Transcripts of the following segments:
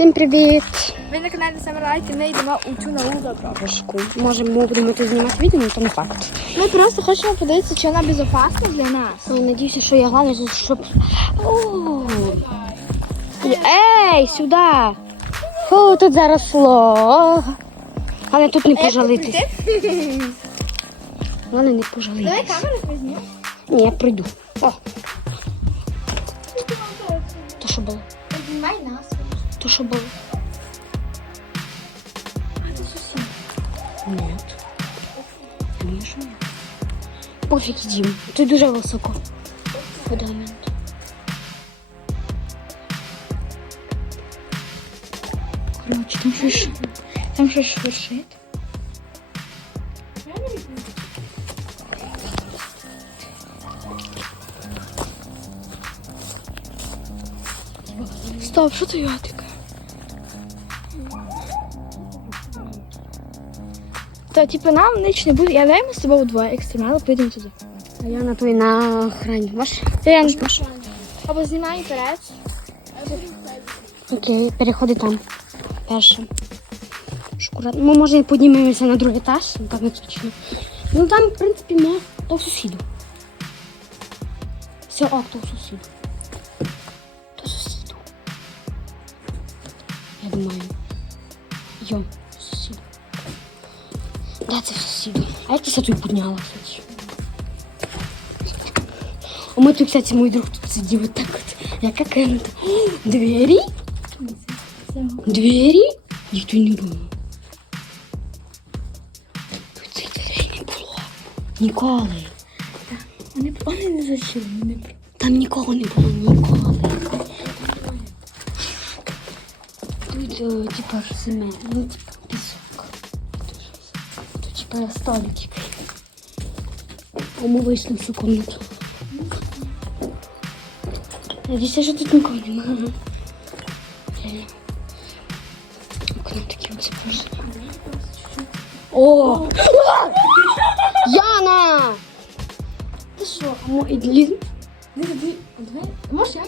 Всім привіт! Ви на каналі Самарайт і ми йдемо у цю нову Бабушку. Може, ми будемо тут знімати відео, але то не факт. Ми просто хочемо подивитися, чи вона безпечна для нас. Я надіюся, що я головне, щоб. О! Ей, сюди! Фу, тут заросло. Але тут не пожалитись. Головне не пожалитись. Давай камеру візьмемо. Ні, я прийду. О, То що було? А це сусід. Ні. Конечно. ні. Пофіг ідім. Тут дуже високо. Фундамент. Коротше, там щось, там щось шуршить. Стоп, що це я Та, типу, нам ніч не буде. Я дай ми з тобою двоє екстремали, поїдемо туди. А я на той на охрані. Маш? Я не пишу. Або знімай вперед. Окей, переходи там. Перше. Шкура. Ми може піднімемося на другий етаж, ну так не точно. Ну там, в принципі, ми то сусіду. Все, ок, то сусіду. То сусіду. Я думаю. Йо, сусіду. А як ти ся тут підняла, кстати? А ми тут, кстати, мой друг тут сидів вот так от. Я как это. Двері? Двері? Ніхто не було. Тут цих дверей не було. Ніколи. Вони, вони не зачили, вони Там нікого не було, ніколи. Тут, е, типа, семе, ну, типа. Тут, типа, столики. А ми вийшли в цю комнату. Надіюся, що тут нікого немає. Реально. Окна такі оці просто. О! Яна! Ти що, а мо ідлін? Можеш я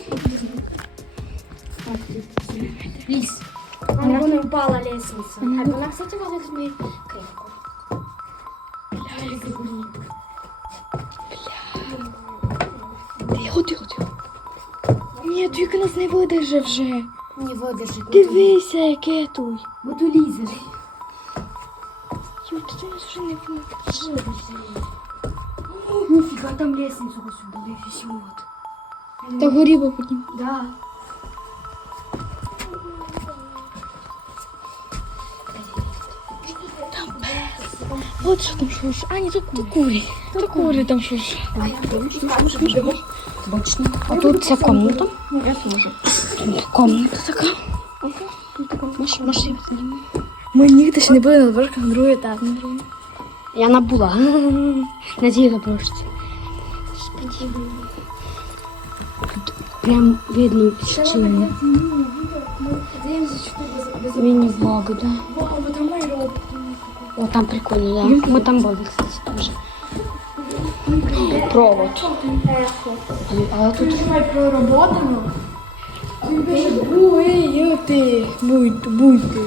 Ліс. Вона не упала лестниця. А вона, кстати, возле змей крепко. Ні, тільки нас не видержи вже. Не видержить. Дивися, яке тут. Бо ту лізеш. Юр, ти нас вже не видержи. Ніфіга, там лестницю сюди весь вот. Та горі бо потім. Да. От що там шурш. А, ні, тут то курі. То курі там шурш. Бочно. А тут ця комната. Я теж. Комната така. Маш, маш, я зніму. Ми нігде ще не були на дворках другий етап. на другий. Я набула. Надію просто. Тут прям видно стіни. Міні-влог, да. О, там прикольно, да. Мы там были, кстати, тоже. Провод. А тут проработано. Будьте, будьте, будьте.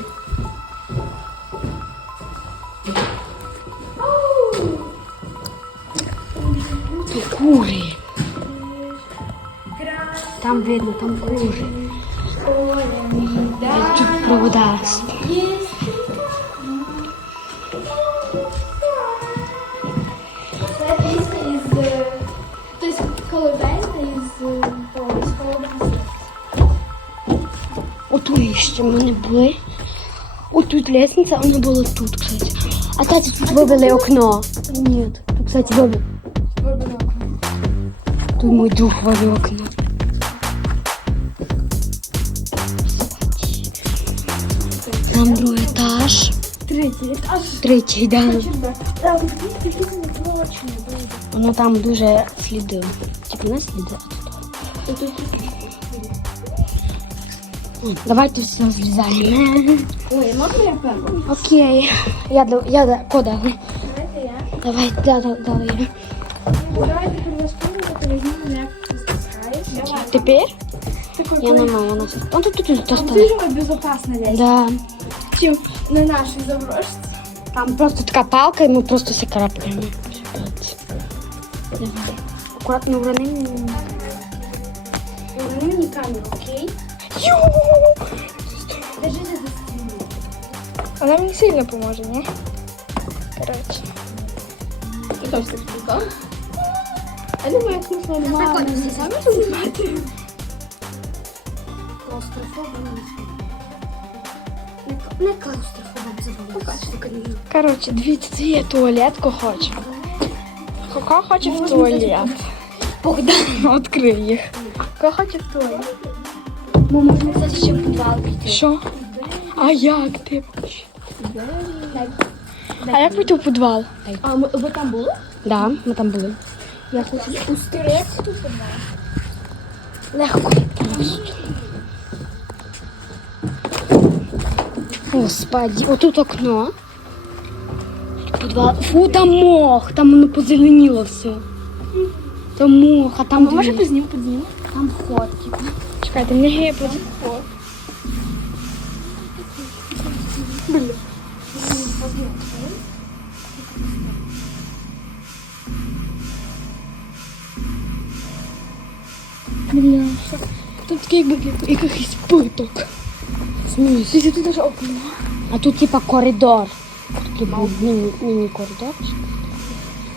кури. Там видно, там кури. Тут провода. Оту ще ми не були. Отут лестниця, вона була тут, кстати. А кстати, тут вибили окно. Ні, тут, кстати, вибили. Тут мой друг выбил окно. Там другой этаж. Третій етаж. Третій, да. Там тільки не прочно Воно там дуже сліди. Типу не сліди. Давайте все зрізаємо. Ой, можна я першу? Окей. Я, до- я, до- кода. Давайте я. Давай, да, да, давай. Давайте перевоспитувати, візьмемо, як ти спускаєш. Тепер Я не маю, на це. Он тут тут тут Там дуже безопасно лезть, Да. чим на нашій заброшці. Там просто така палка, і ми просто все карабкаємо. Давай. Аккуратно урони. Урони камеру, окей? Держи за стіну. Вона мені сильно поможе, ні? Коротше. Ти теж так сказав? Я думаю, як смішно немає. Так, не ось, знаю, що знімати. Клаустрофобом. Не, не клаустрофобом забула. Коротше, дивіться, це є туалет, хто хоче. В туалет? Богдан. Відкрий їх. Хто хоче в туалет? Ми можемо, кстати, ще підвал піти. Що? А як ти? А як піти в підвал? А ми, ви там були? Да, ми там були. Я хочу устроїти тут підвал. Легко. Господи, отут окно. Підвал. Фу, там мох, там воно позеленіло все. Там мох, а там Може дві- познім, познім? Там вход, типу. Чекайте, мені є познім. Бля, що? Тут такий якби якийсь питок. Смійся. Ти тут даже окно. А тут типа коридор. Тут міні,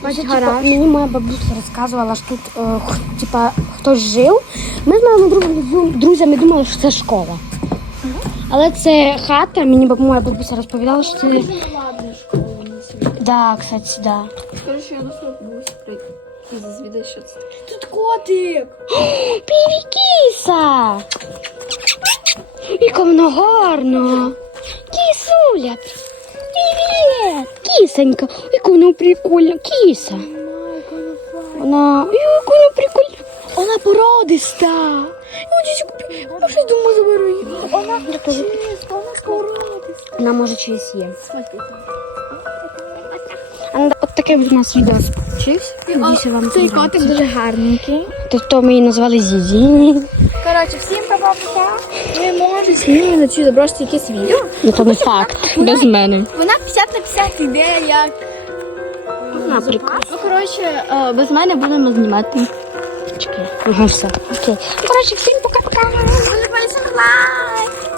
коридор. Типа, мені моя бабуся розказувала, що тут е, х- типа, хтось жив. Ми з моїми друг- друзями думали, що це школа. Але це хата, мені баб- моя бабуся розповідала, що це. Ладно, школа не сильно. Да, кстати, да. Короче, я. І що це. Тут котик! Привіт, Яка вона гарна. Кісуля. Кісонька. Яка вона прикольна. Кіса. Вона. Яка вона прикольна. Вона породиста! Я щось думаю, заберу її. Вона чиста, вона породиста. Вона може через є. Ну, От таке у нас відео получився. Надіюся, вам Цей котик дуже гарненький. Тобто ми її назвали Зізі. Коротше, всім па-па-па. Ми може знімемо на цю заброшці якесь відео. Ну то не факт. Без мене. Вона 50 на 50 іде як. Наприклад. Ну, коротше, е, без мене будемо знімати. Чекай. Ага, все. Окей. Коротше, всім пока-пока. Лайк.